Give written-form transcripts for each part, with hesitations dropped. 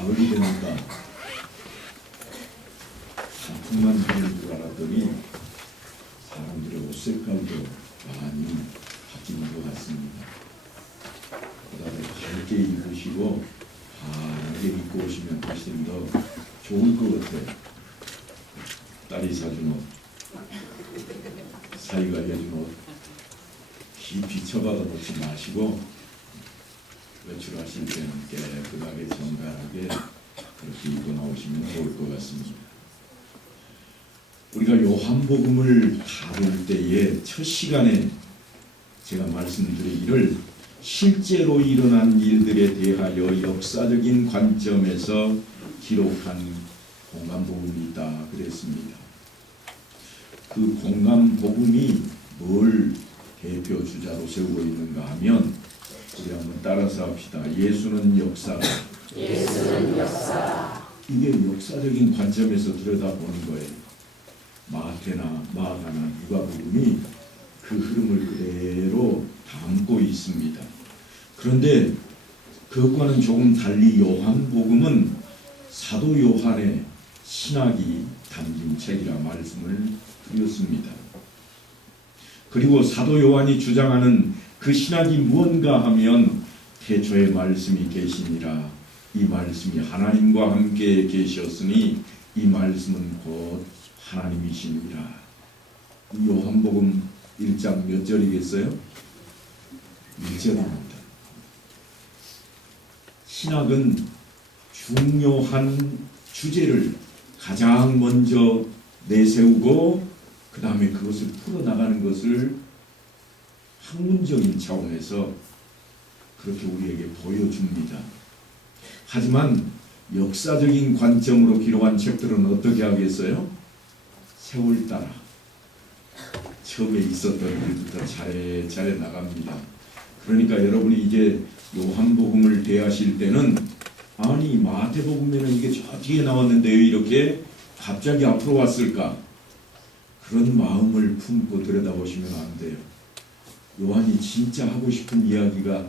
가을이 되니까 단풍만 피는 줄 알았더니 사람들의 옷 색깔도 많이 바뀌는 것 같습니다. 그다음에 밝게 입으시고 환하게 입고 오시면 훨씬 더 좋을 것 같아요. 딸이 사준 옷, 사이가 해준 옷 깊이 처박아 놓지 마시고 외출하실 때는 깨끗하게 정갈하게 그렇게 입고 나오시면 좋을 것 같습니다. 우리가 요한복음을 다룰 때에 첫 시간에 제가 말씀드리기를 실제로 일어난 일들에 대하여 역사적인 관점에서 기록한 공감복음이 있다 그랬습니다. 그 공감복음이 뭘 대표 주자로 세우고 있는가 하면 우리 한번 따라서 합시다. 예수는 역사다. 예수는 역사다. 이게 역사적인 관점에서 들여다보는 거예요. 마태나 마가나 누가복음이 그 흐름을 그대로 담고 있습니다. 그런데 그것과는 조금 달리 요한복음은 사도 요한의 신학이 담긴 책이라 말씀을 드렸습니다. 그리고 사도 요한이 주장하는 그 신학이 무언가 하면 태초에 말씀이 계시니라. 이 말씀이 하나님과 함께 계셨으니 이 말씀은 곧 하나님이시니라. 요한복음 1장 몇 절이겠어요? 1절입니다. 신학은 중요한 주제를 가장 먼저 내세우고 그 다음에 그것을 풀어나가는 것을 학문적인 차원에서 그렇게 우리에게 보여줍니다. 하지만 역사적인 관점으로 기록한 책들은 어떻게 하겠어요? 세월 따라 처음에 있었던 일부터 차례차례 나갑니다. 그러니까 여러분이 이제 요한복음을 대하실 때는 아니 마태복음에는 이게 저 뒤에 나왔는데 왜 이렇게 갑자기 앞으로 왔을까? 그런 마음을 품고 들여다보시면 안 돼요. 요한이 진짜 하고 싶은 이야기가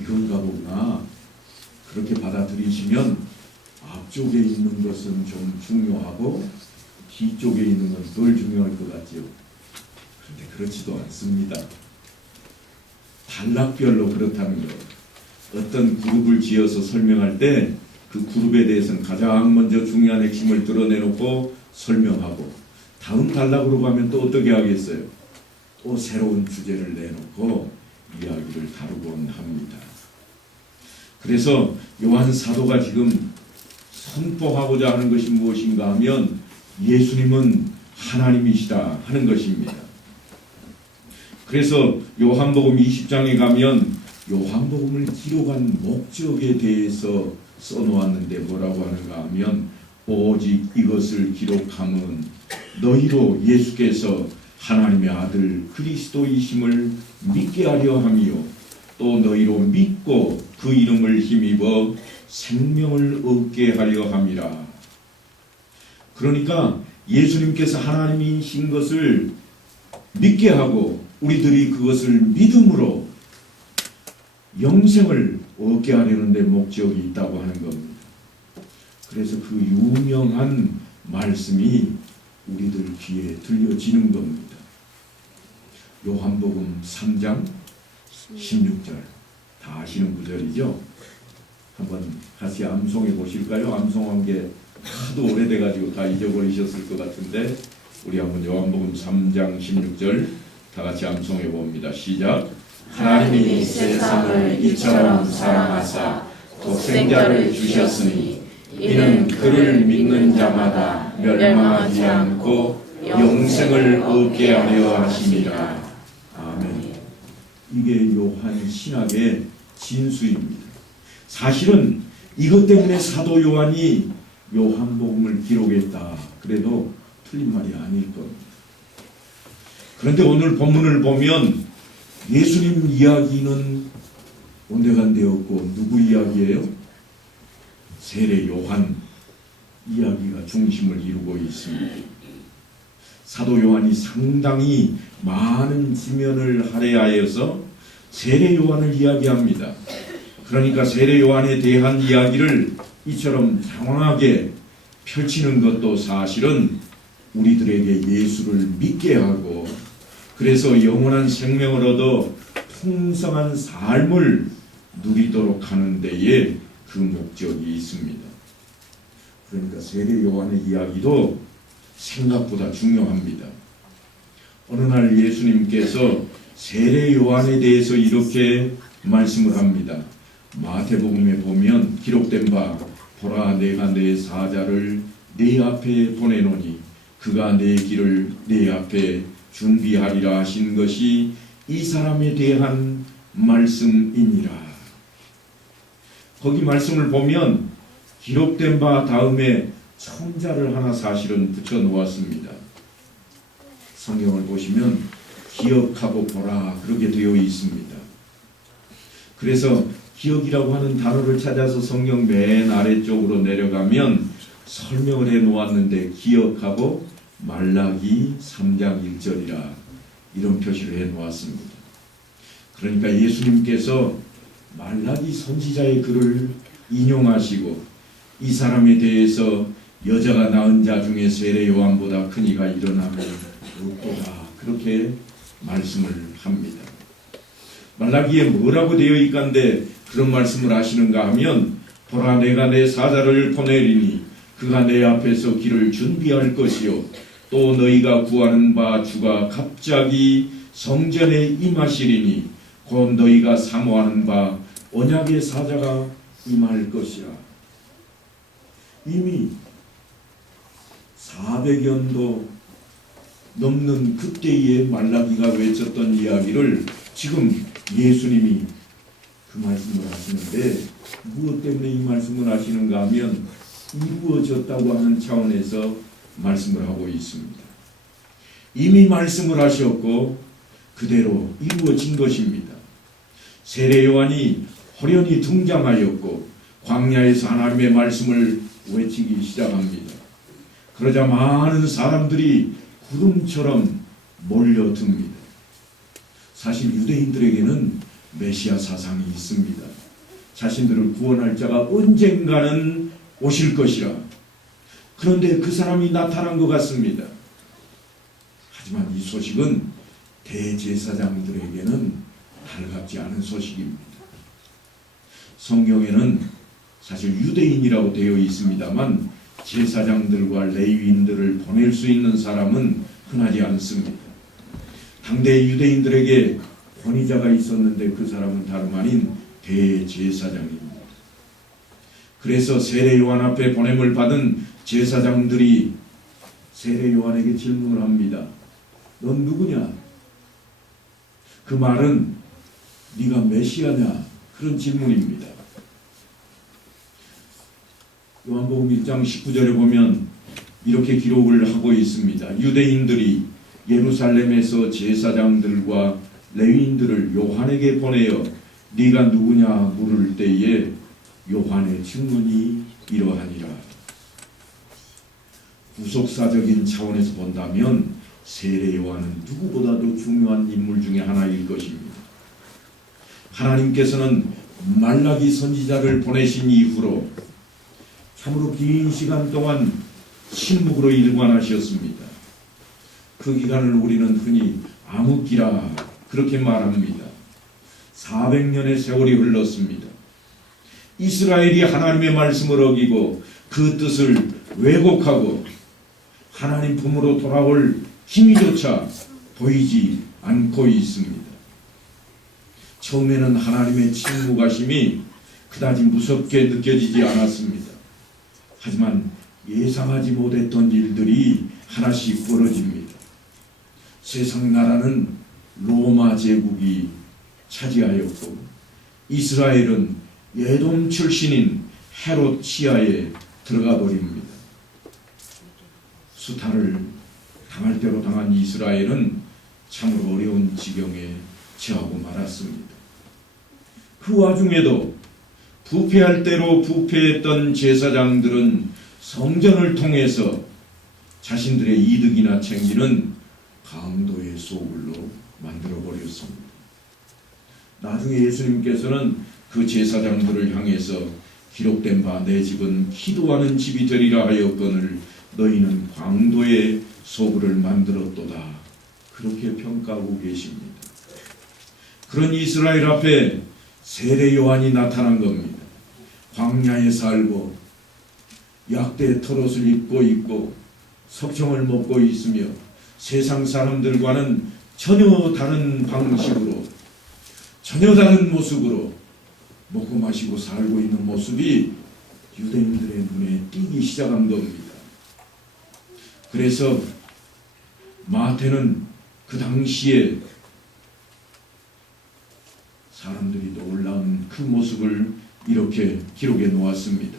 이건가 보구나. 그렇게 받아들이시면 앞쪽에 있는 것은 좀 중요하고 뒤쪽에 있는 건 덜 중요할 것 같죠. 그런데 그렇지도 않습니다. 단락별로 그렇다는 거예요. 어떤 그룹을 지어서 설명할 때 그 그룹에 대해서는 가장 먼저 중요한 핵심을 드러내놓고 설명하고 다음 단락으로 가면 또 어떻게 하겠어요? 또 새로운 주제를 내놓고 이야기를 다루곤 합니다. 그래서 요한 사도가 지금 선포하고자 하는 것이 무엇인가 하면 예수님은 하나님이시다 하는 것입니다. 그래서 요한복음 20장에 가면 요한복음을 기록한 목적에 대해서 써놓았는데 뭐라고 하는가 하면 오직 이것을 기록함은 너희로 예수께서 하나님의 아들 그리스도이심을 믿게 하려 함이요 또 너희로 믿고 그 이름을 힘입어 생명을 얻게 하려 함이라. 그러니까 예수님께서 하나님이신 것을 믿게 하고 우리들이 그것을 믿음으로 영생을 얻게 하려는 데 목적이 있다고 하는 겁니다. 그래서 그 유명한 말씀이 우리들 귀에 들려지는 겁니다. 요한복음 3장 16절 다 아시는 구절이죠. 한번 같이 암송해 보실까요? 암송한 게 하도 오래돼가지고 다 잊어버리셨을 것 같은데 우리 한번 요한복음 3장 16절 다 같이 암송해 봅니다. 시작. 하나님이 세상을 이처럼 사랑하사 독생자를 주셨으니 이는 그를 믿는 자마다 멸망하지 않고 영생을 얻게 하려 하심이라. 아멘. 이게 요한 신학의 진수입니다. 사실은 이것 때문에 사도 요한이 요한복음을 기록했다. 그래도 틀린 말이 아닐 겁니다. 그런데 오늘 본문을 보면 예수님 이야기는 온데간데 없고 누구 이야기예요? 세례 요한 이야기가 중심을 이루고 있습니다. 사도 요한이 상당히 많은 지면을 할애하여서 세례 요한을 이야기합니다. 그러니까 세례 요한에 대한 이야기를 이처럼 장황하게 펼치는 것도 사실은 우리들에게 예수를 믿게 하고 그래서 영원한 생명을 얻어 풍성한 삶을 누리도록 하는 데에 그 목적이 있습니다. 그러니까 세례 요한의 이야기도 생각보다 중요합니다. 어느 날 예수님께서 세례 요한에 대해서 이렇게 말씀을 합니다. 마태복음에 보면 기록된 바 보라 내가 내 사자를 네 앞에 보내노니 그가 내 길을 네 앞에 준비하리라 하신 것이 이 사람에 대한 말씀이니라. 거기 말씀을 보면 기록된 바 다음에 첨자를 하나 사실은 붙여 놓았습니다. 성경을 보시면 기억하고 보라 그렇게 되어 있습니다. 그래서 기억이라고 하는 단어를 찾아서 성경 맨 아래쪽으로 내려가면 설명을 해 놓았는데 기억하고 말라기 3장 1절이라 이런 표시를 해 놓았습니다. 그러니까 예수님께서 말라기 선지자의 글을 인용하시고 이 사람에 대해서 여자가 낳은 자 중에 세례 요한보다 큰 이가 일어나면 없도다 그렇게 말씀을 합니다. 말라기에 뭐라고 되어 있건데 그런 말씀을 하시는가 하면 보라 내가 내 사자를 보내리니 그가 내 앞에서 길을 준비할 것이요 또 너희가 구하는 바 주가 갑자기 성전에 임하시리니 곧 너희가 사모하는 바 언약의 사자가 임할 것이라. 이미 400년도 넘는 그때의 말라기가 외쳤던 이야기를 지금 예수님이 그 말씀을 하시는데 무엇 때문에 이 말씀을 하시는가 하면 이루어졌다고 하는 차원에서 말씀을 하고 있습니다. 이미 말씀을 하셨고 그대로 이루어진 것입니다. 세례 요한이 호련히 등장하였고 광야에서 하나님의 말씀을 외치기 시작합니다. 그러자 많은 사람들이 구름처럼 몰려듭니다. 사실 유대인들에게는 메시아 사상이 있습니다. 자신들을 구원할 자가 언젠가는 오실 것이라. 그런데 그 사람이 나타난 것 같습니다. 하지만 이 소식은 대제사장들에게는 달갑지 않은 소식입니다. 성경에는 사실 유대인이라고 되어 있습니다만 제사장들과 레위인들을 보낼 수 있는 사람은 흔하지 않습니다. 당대 유대인들에게 권위자가 있었는데 그 사람은 다름 아닌 대제사장입니다. 그래서 세례 요한 앞에 보냄을 받은 제사장들이 세례 요한에게 질문을 합니다. 넌 누구냐? 그 말은 네가 메시아냐? 그런 질문입니다. 요한복음 1장 19절에 보면 이렇게 기록을 하고 있습니다. 유대인들이 예루살렘에서 제사장들과 레위인들을 요한에게 보내어 네가 누구냐 물을 때에 요한의 증언이 이러하니라. 구속사적인 차원에서 본다면 세례 요한은 누구보다도 중요한 인물 중에 하나일 것입니다. 하나님께서는 말라기 선지자를 보내신 이후로 참으로 긴 시간 동안 침묵으로 일관하셨습니다. 그 기간을 우리는 흔히 암흑기라 그렇게 말합니다. 400년의 세월이 흘렀습니다. 이스라엘이 하나님의 말씀을 어기고 그 뜻을 왜곡하고 하나님 품으로 돌아올 힘이조차 보이지 않고 있습니다. 처음에는 하나님의 침묵하심이 그다지 무섭게 느껴지지 않았습니다. 하지만 예상하지 못했던 일들이 하나씩 벌어집니다. 세상 나라는 로마 제국이 차지하였고 이스라엘은 예돔 출신인 헤롯 치하에 들어가 버립니다. 수탈을 당할 대로 당한 이스라엘은 참으로 어려운 지경에 처하고 말았습니다. 그 와중에도 부패할 대로 부패했던 제사장들은 성전을 통해서 자신들의 이득이나 챙기는 강도의 소굴로 만들어버렸습니다. 나중에 예수님께서는 그 제사장들을 향해서 기록된 바 내 집은 기도하는 집이 되리라 하였거늘 너희는 광도에 소굴을 만들었도다. 그렇게 평가하고 계십니다. 그런 이스라엘 앞에 세례 요한이 나타난 겁니다. 광야에 살고 약대 털옷을 입고 있고 석청을 먹고 있으며 세상 사람들과는 전혀 다른 방식으로, 전혀 다른 모습으로 먹고 마시고 살고 있는 모습이 유대인들의 눈에 띄기 시작한 겁니다. 그래서 마태는 그 당시에 사람들이 놀라운 그 모습을 이렇게 기록해 놓았습니다.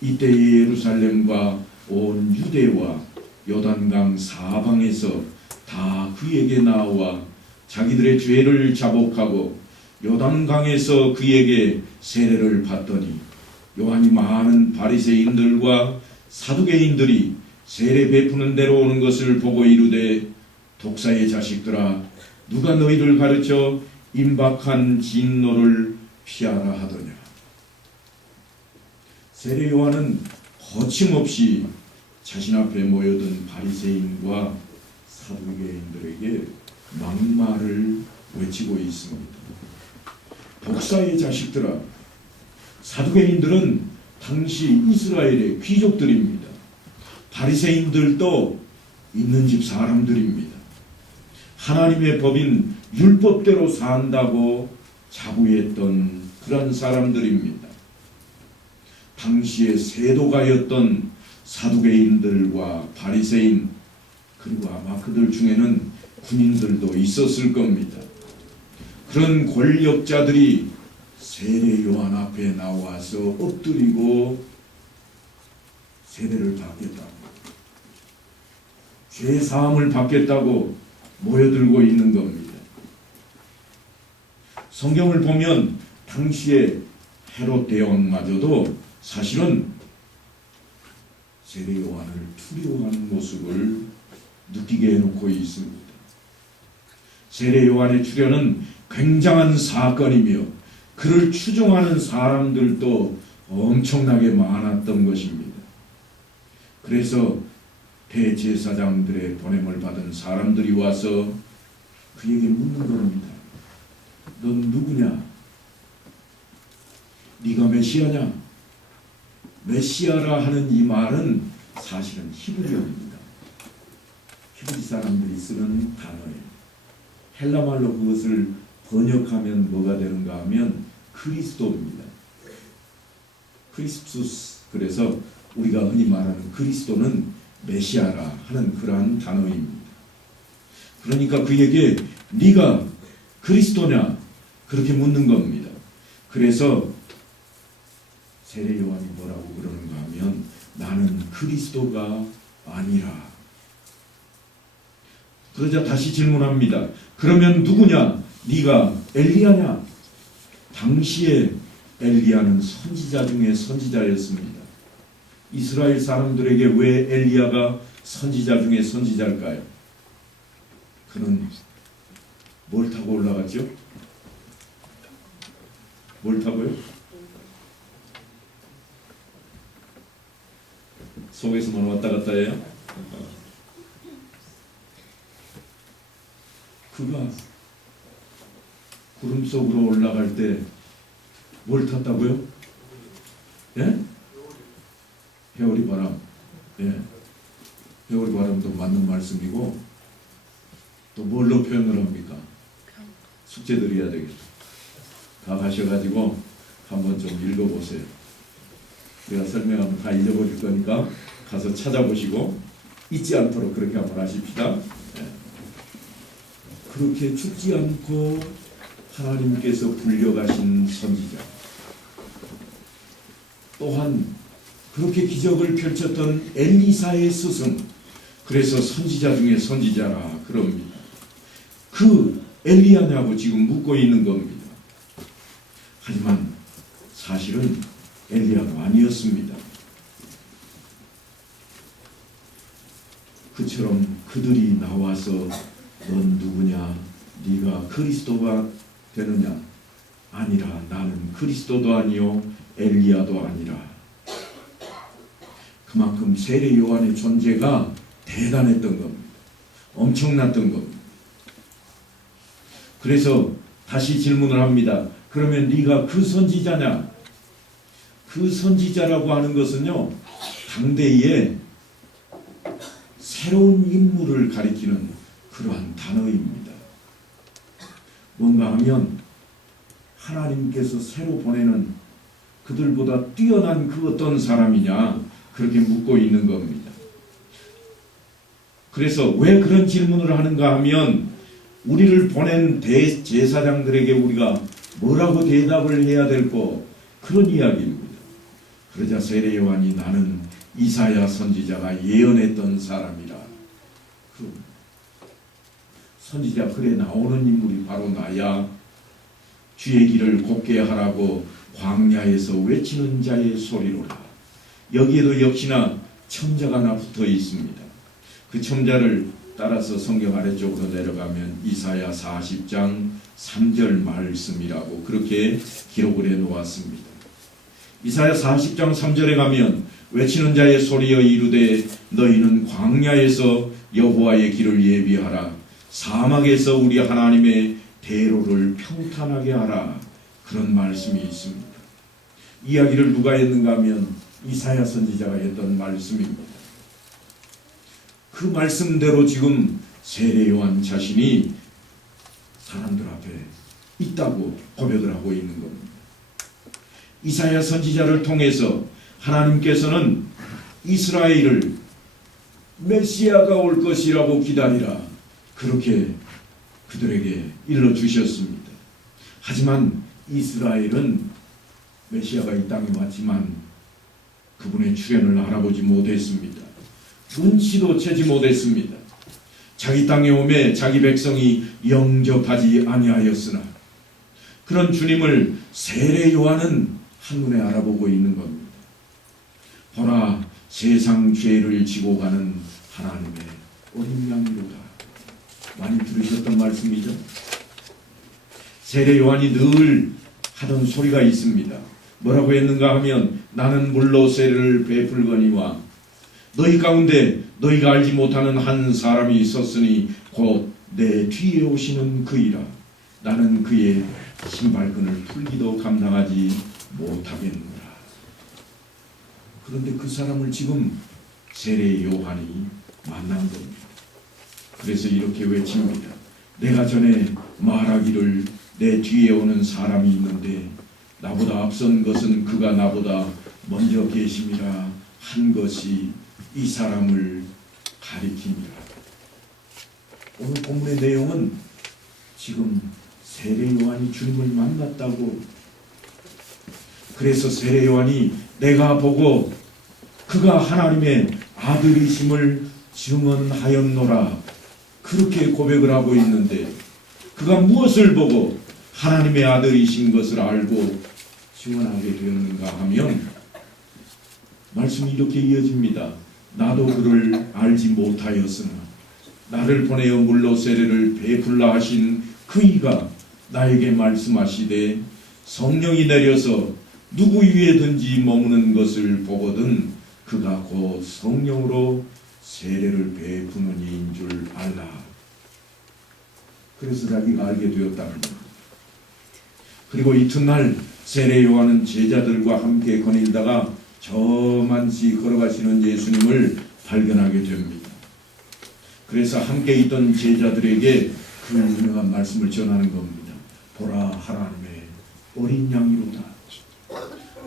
이때 예루살렘과 온 유대와 요단강 사방에서 다 그에게 나와 자기들의 죄를 자복하고 요단강에서 그에게 세례를 받더니 요한이 많은 바리새인들과 사두개인들이 세례 베푸는 대로 오는 것을 보고 이르되 독사의 자식들아 누가 너희를 가르쳐 임박한 진노를 피하라 하더냐. 세례 요한은 거침없이 자신 앞에 모여든 바리새인과 사두개인들에게 막말을 외치고 있습니다. 독사의 자식들아, 사두개인들은 당시 이스라엘의 귀족들입니다. 바리새인들도 있는 집 사람들입니다. 하나님의 법인 율법대로 산다고 자부했던 그런 사람들입니다. 당시에 세도가였던 사두개인들과 바리새인, 그리고 아마 그들 중에는 군인들도 있었을 겁니다. 그런 권력자들이 세례 요한 앞에 나와서 엎드리고 세례를 받겠다고, 죄 사함을 받겠다고 모여들고 있는 겁니다. 성경을 보면 당시에 헤롯 대왕마저도 사실은 세례 요한을 두려워하는 모습을 느끼게 해놓고 있습니다. 세례 요한의 출현은 굉장한 사건이며 그를 추종하는 사람들도 엄청나게 많았던 것입니다. 그래서 대제사장들의 보냄을 받은 사람들이 와서 그에게 묻는 겁니다. 넌 누구냐? 네가 메시아냐? 메시아라 하는 이 말은 사실은 히브리어입니다. 히브리 사람들이 쓰는 단어예요. 헬라말로 그것을 번역하면 뭐가 되는가 하면 그리스도입니다. 크리스투스. 그래서 우리가 흔히 말하는 그리스도는 메시아라 하는 그러한 단어입니다. 그러니까 그에게 네가 그리스도냐? 그렇게 묻는 겁니다. 그래서 세례 요한이 뭐라고 그러는가 하면 나는 그리스도가 아니라. 그러자 다시 질문합니다. 그러면 누구냐? 네가 엘리야냐? 당시에 엘리야는 선지자 중에 선지자였습니다. 이스라엘 사람들에게 왜 엘리야가 선지자 중에 선지자일까요? 그는 뭘 타고 올라갔죠? 뭘 타고요? 속에서만 왔다 갔다 해요? 그가 구름 속으로 올라갈 때 뭘 탔다고요? 예? 회오리 바람. 예. 회오리 바람도 맞는 말씀이고 또 뭘로 표현을 합니까? 숙제 드려야 되겠죠. 다 가셔가지고 한번 좀 읽어보세요. 내가 설명하면 다 잊어버릴 거니까 가서 찾아보시고 잊지 않도록 그렇게 한번 하십시다. 예. 그렇게 죽지 않고 하나님께서 불려가신 선지자, 또한 그렇게 기적을 펼쳤던 엘리사의 스승, 그래서 선지자 중에 선지자라 그럽니다. 그 엘리야냐고 지금 묻고 있는 겁니다. 하지만 사실은 엘리야가 아니었습니다. 그처럼 그들이 나와서 넌 누구냐? 네가 그리스도가 되느냐? 아니라 나는 그리스도도 아니요 엘리야도 아니라. 그만큼 세례 요한의 존재가 대단했던 겁니다. 엄청났던 겁니다. 그래서 다시 질문을 합니다. 그러면 네가 그 선지자냐? 그 선지자라고 하는 것은요, 당대에 새로운 인물을 가리키는 그러한 단어입니다. 뭔가 하면 하나님께서 새로 보내는 그들보다 뛰어난 그 어떤 사람이냐, 그렇게 묻고 있는 겁니다. 그래서 왜 그런 질문을 하는가 하면 우리를 보낸 대제사장들에게 우리가 뭐라고 대답을 해야 될고, 그런 이야기입니다. 그러자 세례 요한이 나는 이사야 선지자가 예언했던 사람이라. 그 선지자 글에 나오는 인물이 바로 나야. 주의 길을 곱게 하라고 광야에서 외치는 자의 소리로라. 여기에도 역시나 첨자가 하나 붙어 있습니다. 그 첨자를 따라서 성경 아래쪽으로 내려가면 이사야 40장 3절 말씀이라고 그렇게 기록을 해 놓았습니다. 이사야 40장 3절에 가면 외치는 자의 소리여 이르되 너희는 광야에서 여호와의 길을 예비하라. 사막에서 우리 하나님의 대로를 평탄하게 하라. 그런 말씀이 있습니다. 이야기를 누가 했는가 하면 이사야 선지자가 했던 말씀입니다. 그 말씀대로 지금 세례 요한 자신이 사람들 앞에 있다고 고백을 하고 있는 겁니다. 이사야 선지자를 통해서 하나님께서는 이스라엘을 메시아가 올 것이라고 기다리라, 그렇게 그들에게 일러주셨습니다. 하지만 이스라엘은 메시아가 이 땅에 왔지만 그분의 출현을 알아보지 못했습니다. 눈치도 채지 못했습니다. 자기 땅에 오매 자기 백성이 영접하지 아니하였으나 그런 주님을 세례 요한은 한눈에 알아보고 있는 겁니다. 보라, 세상 죄를 지고 가는 하나님의 어린 양이로다. 많이 들으셨던 말씀이죠. 세례 요한이 늘 하던 소리가 있습니다. 뭐라고 했는가 하면 나는 물로 세례를 베풀거니와 너희 가운데 너희가 알지 못하는 한 사람이 있었으니 곧 내 뒤에 오시는 그이라. 나는 그의 신발끈을 풀기도 감당하지 못하겠노라. 그런데 그 사람을 지금 세례 요한이 만난 겁니다. 그래서 이렇게 외칩니다. 내가 전에 말하기를 내 뒤에 오는 사람이 있는데 나보다 앞선 것은 그가 나보다 먼저 계심이라 한 것이 이 사람을 가리킵니다. 오늘 본문의 내용은 지금 세례 요한이 주님을 만났다고, 그래서 세례 요한이 내가 보고 그가 하나님의 아들이심을 증언하였노라, 그렇게 고백을 하고 있는데 그가 무엇을 보고 하나님의 아들이신 것을 알고 증언하게 되었는가 하면 말씀이 이렇게 이어집니다. 나도 그를 알지 못하였으나 나를 보내어 물로 세례를 베풀라 하신 그이가 나에게 말씀하시되 성령이 내려서 누구 위에든지 머무는 것을 보거든 그가 곧 성령으로 세례를 베푸는 이인 줄 알라. 그래서 자기가 알게 되었답니다. 그리고 이튿날 세례 요한은 제자들과 함께 거닐다가 저만치 걸어가시는 예수님을 발견하게 됩니다. 그래서 함께 있던 제자들에게 그 유명한 말씀을 전하는 겁니다. 보라, 하나님의 어린 양이로다.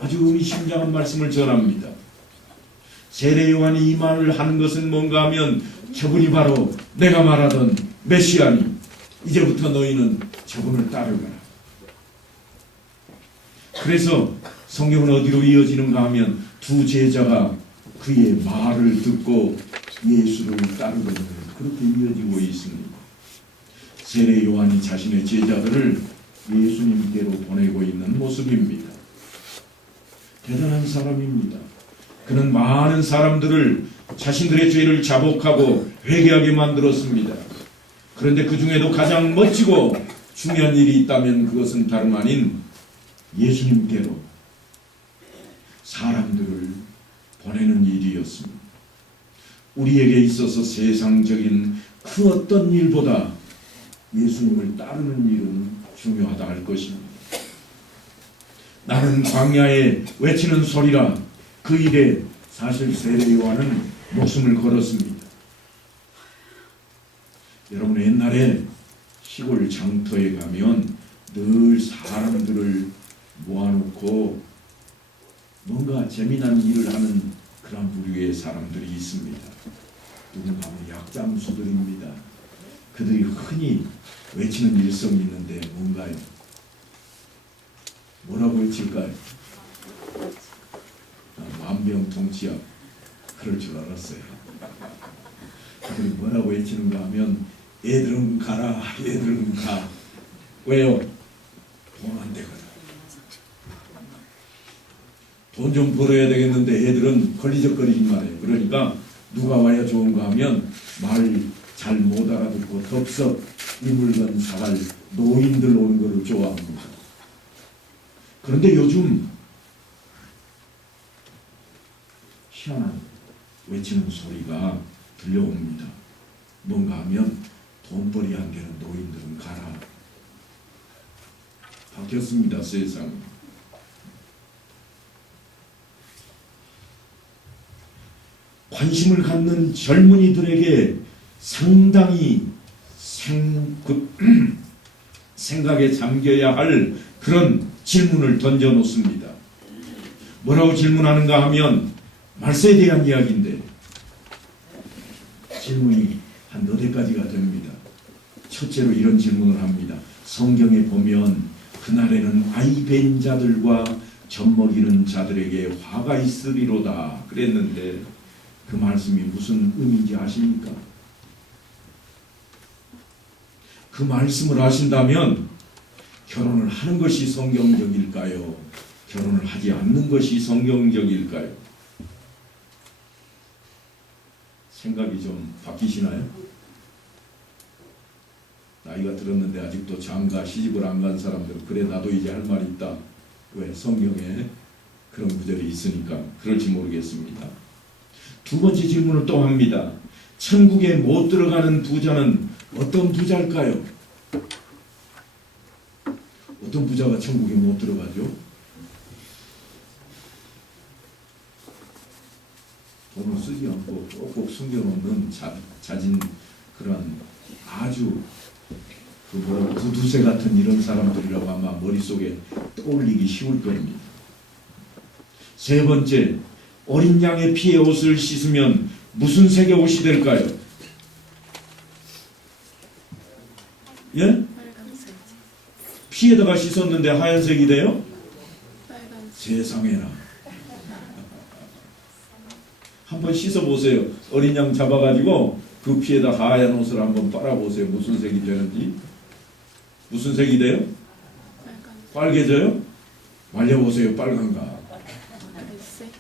아주 의미심장한 말씀을 전합니다. 세례 요한이 이 말을 하는 것은 뭔가 하면 저분이 바로 내가 말하던 메시아니, 이제부터 너희는 저분을 따르거라. 그래서 성경은 어디로 이어지는가 하면 두 제자가 그의 말을 듣고 예수를 따르거든, 그렇게 이어지고 있습니다. 세례 요한이 자신의 제자들을 예수님께로 보내고 있는 모습입니다. 대단한 사람입니다. 그는 많은 사람들을 자신들의 죄를 자복하고 회개하게 만들었습니다. 그런데 그 중에도 가장 멋지고 중요한 일이 있다면 그것은 다름 아닌 예수님께로 사람들을 보내는 일이었습니다. 우리에게 있어서 세상적인 그 어떤 일보다 예수님을 따르는 일은 중요하다 할 것입니다. 나는 광야에 외치는 소리라. 그 일에 사실 세례 요한은 목숨을 걸었습니다. 여러분, 옛날에 시골 장터에 가면 늘 사람들을 모아놓고 뭔가 재미난 일을 하는 그런 부류의 사람들이 있습니다. 누군가 약장수들입니다. 그들이 흔히 외치는 일성이 있는데 뭔가요? 뭐라고 외칠까요? 만병통치약. 그럴 줄 알았어요. 그들이 뭐라고 외치는가 하면 얘들은 가라, 얘들은 가. 왜요? 돈 안 되거든. 돈 좀 벌어야 되겠는데 애들은 걸리적거리기만 해요. 그러니까 누가 와야 좋은가 하면 말 잘 못 알아듣고 덥석 이물건 사갈 노인들 오는 것을 좋아합니다. 그런데 요즘 희한한 외치는 소리가 들려옵니다. 뭔가 하면 돈벌이 안 되는 노인들은 가라. 바뀌었습니다, 세상. 관심을 갖는 젊은이들에게 상당히 생각에 잠겨야 할 그런 질문을 던져놓습니다. 뭐라고 질문하는가 하면 말세에 대한 이야기인데 질문이 한 너댓 가지가 됩니다. 첫째로 이런 질문을 합니다. 성경에 보면 그날에는 아이 벤 자들과 젖먹이는 자들에게 화가 있으리로다 그랬는데 그 말씀이 무슨 의미인지 아십니까? 그 말씀을 아신다면 결혼을 하는 것이 성경적일까요? 결혼을 하지 않는 것이 성경적일까요? 생각이 좀 바뀌시나요? 나이가 들었는데 아직도 장가 시집을 안 간 사람들, 그래 나도 이제 할 말이 있다. 왜? 성경에 그런 구절이 있으니까 그럴지 모르겠습니다. 두 번째 질문을 또 합니다. 천국에 못 들어가는 부자는 어떤 부자일까요? 어떤 부자가 천국에 못 들어가죠? 돈을 쓰지 않고 꼭꼭 숨겨놓는 자진 그런 아주 구두쇠 같은 이런 사람들이라고 아마 머릿속에 떠올리기 쉬울 겁니다. 세 번째, 어린 양의 피에 옷을 씻으면 무슨 색의 옷이 될까요? 예? 빨간색. 피에다가 씻었는데 하얀색이 돼요? 빨간색. 세상에나. 한번 씻어보세요. 어린 양 잡아가지고 그 피에다 하얀 옷을 한번 빨아보세요. 무슨 색이 되는지. 무슨 색이 돼요? 빨간색. 빨개져요? 말려보세요. 빨간가. 갈색.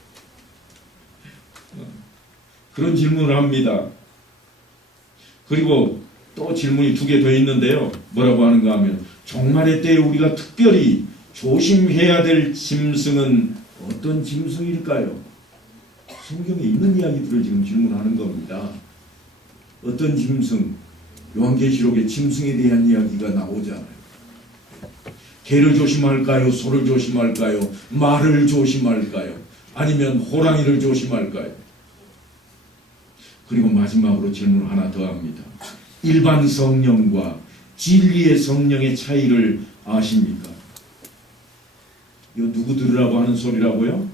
그런 질문을 합니다. 그리고 또 질문이 두 개 더 있는데요. 뭐라고 하는가 하면 종말의 때에 우리가 특별히 조심해야 될 짐승은 어떤 짐승일까요? 성경에 있는 이야기들을 지금 질문하는 겁니다. 어떤 짐승? 요한계시록에 짐승에 대한 이야기가 나오잖아요. 개를 조심할까요? 소를 조심할까요? 말을 조심할까요? 아니면 호랑이를 조심할까요? 그리고 마지막으로 질문 하나 더 합니다. 일반 성령과 진리의 성령의 차이를 아십니까? 이거 누구 들으라고 하는 소리라고요?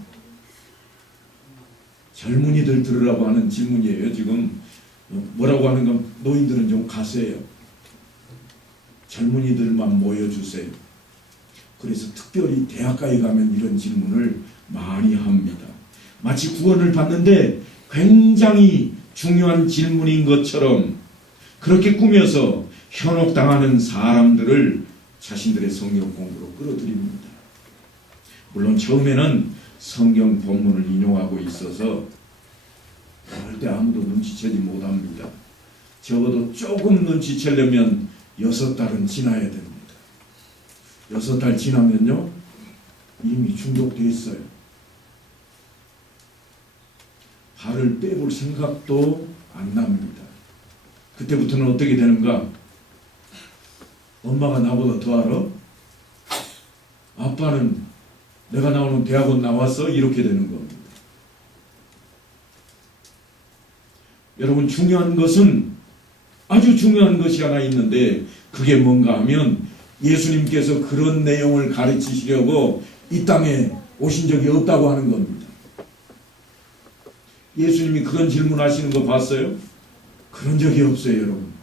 젊은이들 들으라고 하는 질문이에요. 지금 뭐라고 하는 건 노인들은 좀 가세요. 젊은이들만 모여주세요. 그래서 특별히 대학가에 가면 이런 질문을 많이 합니다. 마치 구원을 받는데 굉장히 중요한 질문인 것처럼 그렇게 꾸며서 현혹당하는 사람들을 자신들의 성경 공부로 끌어들입니다. 물론 처음에는 성경 본문을 인용하고 있어서 절대 아무도 눈치채지 못합니다. 적어도 조금 눈치채려면 6달은 지나야 됩니다. 6달 지나면요 이미 중독돼 있어요. 발을 빼볼 생각도 안 납니다. 그때부터는 어떻게 되는가? 엄마가 나보다 더 알아? 아빠는 내가 나오는 대학원 나왔어? 이렇게 되는 겁니다. 여러분, 중요한 것은 아주 중요한 것이 하나 있는데 그게 뭔가 하면 예수님께서 그런 내용을 가르치시려고 이 땅에 오신 적이 없다고 하는 겁니다. 예수님이 그런 질문하시는 거 봤어요? 그런 적이 없어요, 여러분.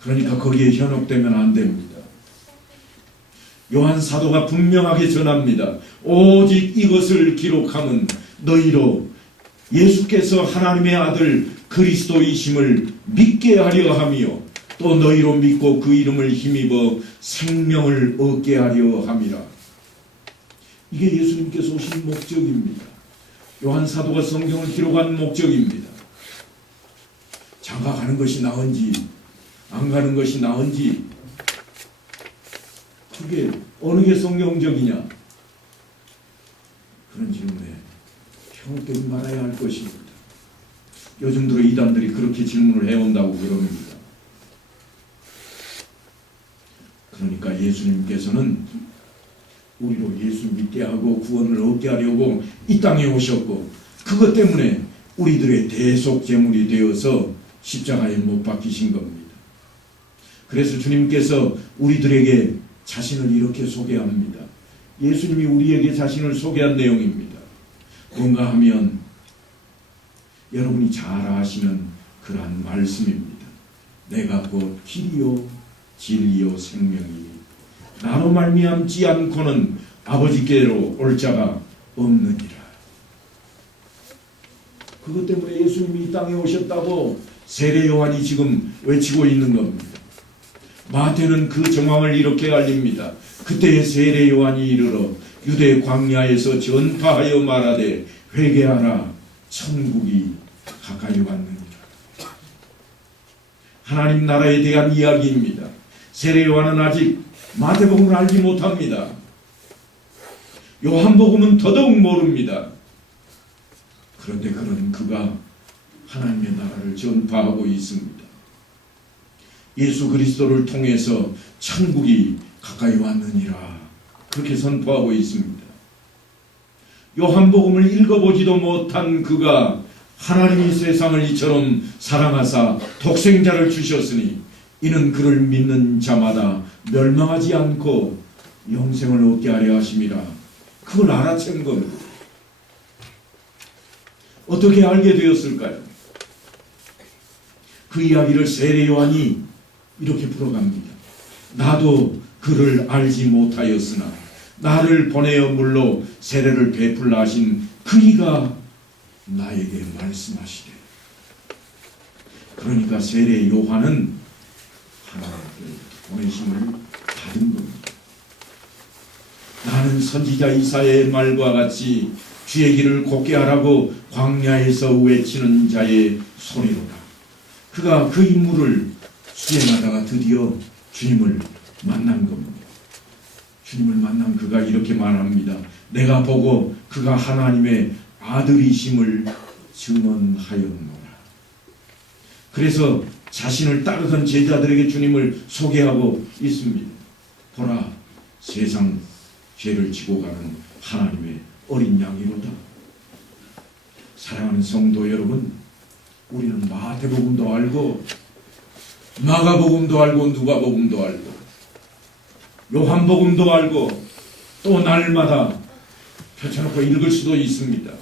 그러니까 거기에 현혹되면 안 됩니다. 요한 사도가 분명하게 전합니다. 오직 이것을 기록함은 너희로 예수께서 하나님의 아들 그리스도이심을 믿게 하려 하며 또 너희로 믿고 그 이름을 힘입어 생명을 얻게 하려 함이라. 이게 예수님께서 오신 목적입니다. 요한 사도가 성경을 기록한 목적입니다. 장가 가는 것이 나은지 안 가는 것이 나은지 그게 어느 게 성경적이냐? 그런 질문에 현혹되지 말아야 할 것입니다. 요즘 들어 이단들이 그렇게 질문을 해온다고 그럽니다. 그러니까 예수님께서는 우리로 예수 믿게 하고 구원을 얻게 하려고 이 땅에 오셨고 그것 때문에 우리들의 대속제물이 되어서 십자가에 못 박히신 겁니다. 그래서 주님께서 우리들에게 자신을 이렇게 소개합니다. 예수님이 우리에게 자신을 소개한 내용입니다. 뭔가 하면 여러분이 잘 아시는 그러한 말씀입니다. 내가 곧 길이요 진리요 생명이니 나로 말미암지 않고는 아버지께로 올 자가 없느니라. 그것 때문에 예수님이 이 땅에 오셨다고 세례 요한이 지금 외치고 있는 겁니다. 마태는 그 정황을 이렇게 알립니다. 그때의 세례 요한이 이르러 유대 광야에서 전파하여 말하되 회개하라 천국이 가까이 왔느니라. 하나님 나라에 대한 이야기입니다. 세례 요한은 아직 마태복음을 알지 못합니다. 요한복음은 더더욱 모릅니다. 그런데 그런 그가 하나님의 나라를 전파하고 있습니다. 예수 그리스도를 통해서 천국이 가까이 왔느니라 그렇게 선포하고 있습니다. 요한복음을 읽어보지도 못한 그가 하나님이 세상을 이처럼 사랑하사 독생자를 주셨으니 이는 그를 믿는 자마다 멸망하지 않고 영생을 얻게 하려 하심이라. 그걸 알아챈 겁니다. 어떻게 알게 되었을까요? 그 이야기를 세례 요한이 이렇게 풀어갑니다. 나도 그를 알지 못하였으나 나를 보내어 물로 세례를 베풀라 하신 그이가 나에게 말씀하시되. 그러니까 세례 요한은 하나님의 보내심을 받은 겁니다. 나는 선지자 이사야의 말과 같이 주의 길을 곱게 하라고 광야에서 외치는 자의 소리로다. 그가 그 임무를 수행하다가 드디어 주님을 만난 겁니다. 주님을 만난 그가 이렇게 말합니다. 내가 보고 그가 하나님의 아들이심을 증언하였노라. 그래서 자신을 따르던 제자들에게 주님을 소개하고 있습니다. 보라, 세상 죄를 지고 가는 하나님의 어린 양이로다. 사랑하는 성도 여러분, 우리는 마태복음도 알고 마가복음도 알고 누가복음도 알고 요한복음도 알고 또 날마다 펼쳐놓고 읽을 수도 있습니다.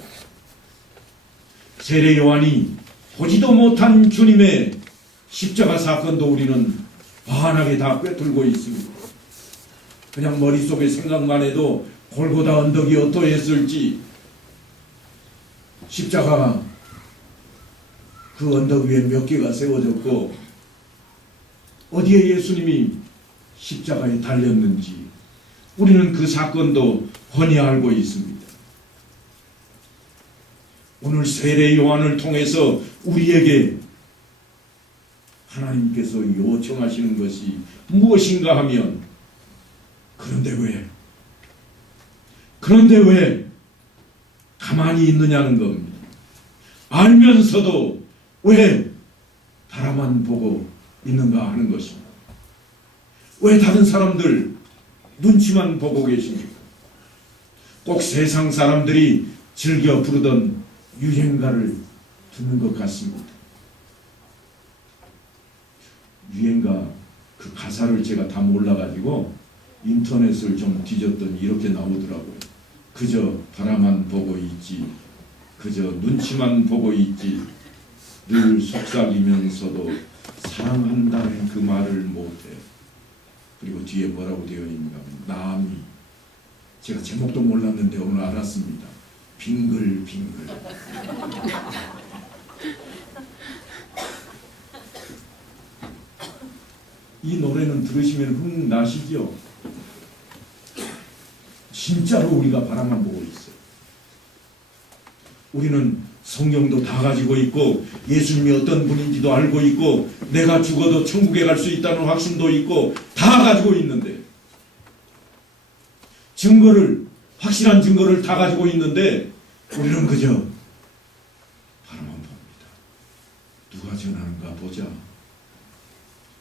세례 요한이 보지도 못한 주님의 십자가 사건도 우리는 환하게 다 꿰뚫고 있습니다. 그냥 머릿속에 생각만 해도 골고다 언덕이 어떠했을지, 십자가 그 언덕 위에 몇 개가 세워졌고 어디에 예수님이 십자가에 달렸는지 우리는 그 사건도 훤히 알고 있습니다. 오늘 세례 요한을 통해서 우리에게 하나님께서 요청하시는 것이 무엇인가 하면, 그런데 왜 가만히 있느냐는 겁니다. 알면서도 왜 바라만 보고 있는가 하는 것입니다. 왜 다른 사람들 눈치만 보고 계십니까? 꼭 세상 사람들이 즐겨 부르던 유행가를 듣는 것 같습니다. 유행가 그 가사를 제가 다 몰라가지고 인터넷을 좀 뒤졌더니 이렇게 나오더라고요. 그저 바라만 보고 있지, 그저 눈치만 보고 있지, 늘 속삭이면서도 사랑한다는 그 말을 못해. 그리고 뒤에 뭐라고 되어 있는가 하면 남이, 제가 제목도 몰랐는데 오늘 알았습니다. 빙글빙글. 이 노래는 들으시면 흥나시죠? 진짜로 우리가 바라만 보고 있어요. 우리는 성경도 다 가지고 있고 예수님이 어떤 분인지도 알고 있고 내가 죽어도 천국에 갈 수 있다는 확신도 있고 다 가지고 있는데 확실한 증거를 다 가지고 있는데 우리는 그저 바라만 봅니다. 누가 전하는가 보자.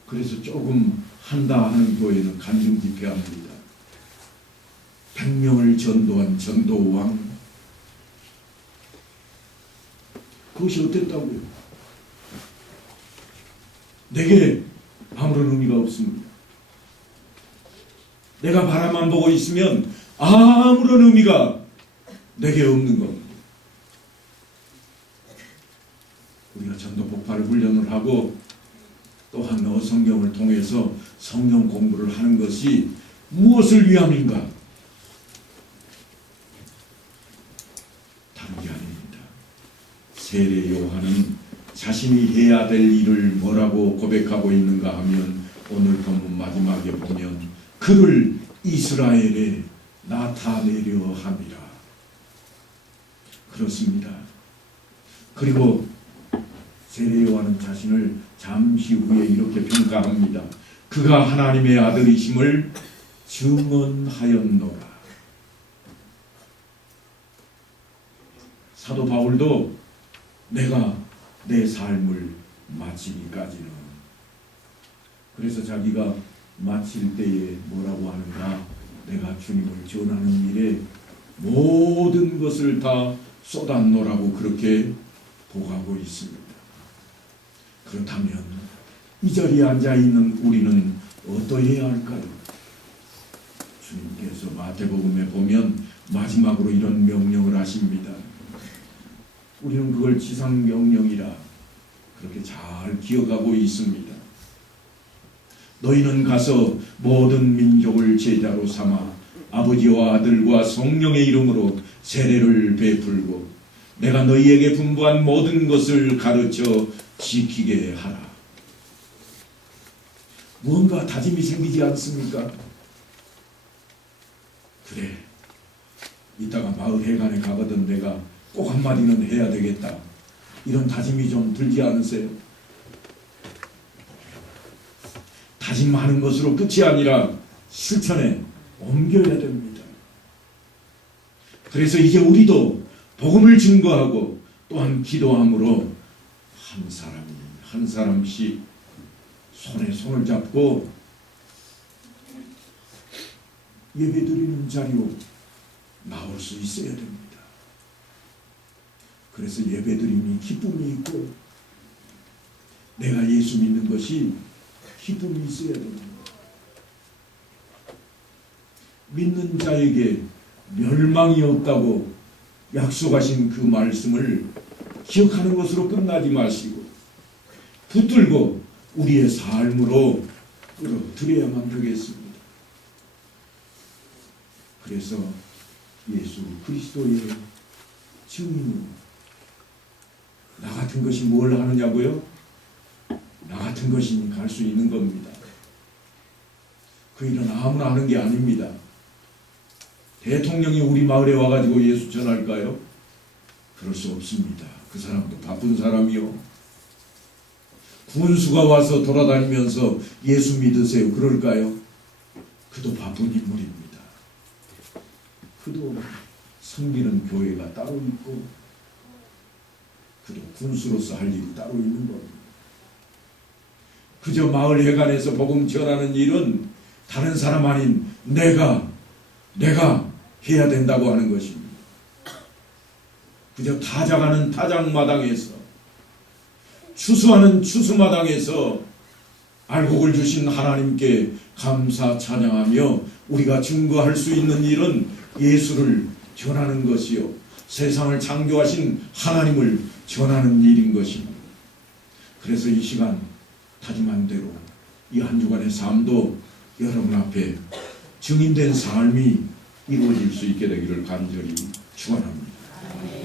그래서 조금 한다 하는 교회는 간증 집회합니다. 100명을 전도한 전도왕. 그것이 어땠다고요? 내게 아무런 의미가 없습니다. 내가 바라만 보고 있으면 아무런 의미가 내게 없는 겁니다. 우리가 전도 폭발 훈련을 하고 또한 성경을 통해서 성경 공부를 하는 것이 무엇을 위함인가? 다른 게 아닙니다. 세례 요한은 자신이 해야 될 일을 뭐라고 고백하고 있는가 하면 오늘 본문 마지막에 보면 그를 이스라엘에 나타내려 함이라. 그렇습니다. 그리고 세례 요한은 자신을 잠시 후에 이렇게 평가합니다. 그가 하나님의 아들이심을 증언하였노라. 사도 바울도 내가 내 삶을 마치기까지는, 그래서 자기가 마칠 때에 뭐라고 하는가? 내가 주님을 전하는 일에 모든 것을 다 쏟았노라고 그렇게 보고하고 있습니다. 그렇다면 이 자리에 앉아있는 우리는 어떠해야 할까요? 주님께서 마태복음에 보면 마지막으로 이런 명령을 하십니다. 우리는 그걸 지상명령이라 그렇게 잘 기억하고 있습니다. 너희는 가서 모든 민족을 제자로 삼아 아버지와 아들과 성령의 이름으로 세례를 베풀고 내가 너희에게 분부한 모든 것을 가르쳐 지키게 하라. 무언가 다짐이 생기지 않습니까? 그래, 이따가 마을 회관에 가거든 내가 꼭 한마디는 해야 되겠다. 이런 다짐이 좀 들지 않으세요? 다짐하는 것으로 끝이 아니라 실천에 옮겨야 됩니다. 그래서 이제 우리도 복음을 증거하고 또한 기도함으로 한 사람이 한 사람씩 손에 손을 잡고 예배드리는 자리로 나올 수 있어야 됩니다. 그래서 예배드림이 기쁨이 있고 내가 예수 믿는 것이 기쁨이 있어야 됩니다. 믿는 자에게 멸망이 없다고 약속하신 그 말씀을 기억하는 것으로 끝나지 마시고 붙들고 우리의 삶으로 끌어들여야만 되겠습니다. 그래서 예수 그리스도의 증인으로 나 같은 것이 뭘 하느냐고요? 나 같은 것이 갈 수 있는 겁니다. 그 일은 아무나 하는 게 아닙니다. 대통령이 우리 마을에 와가지고 예수 전할까요? 그럴 수 없습니다. 그 사람도 바쁜 사람이요. 군수가 와서 돌아다니면서 예수 믿으세요. 그럴까요? 그도 바쁜 인물입니다. 그도 섬기는 교회가 따로 있고 그저 군수로서 할 일이 따로 있는 겁니다. 그저 마을 회관에서 복음 전하는 일은 다른 사람 아닌 내가 해야 된다고 하는 것입니다. 그저 타작하는 타작마당에서, 추수하는 추수마당에서 알곡을 주신 하나님께 감사 찬양하며 우리가 증거할 수 있는 일은 예수를 전하는 것이요, 세상을 창조하신 하나님을 전하는 일인 것입니다. 그래서 이 시간 다짐한 대로 이 한 주간의 삶도 여러분 앞에 증인된 삶이 이루어질 수 있게 되기를 간절히 축원합니다.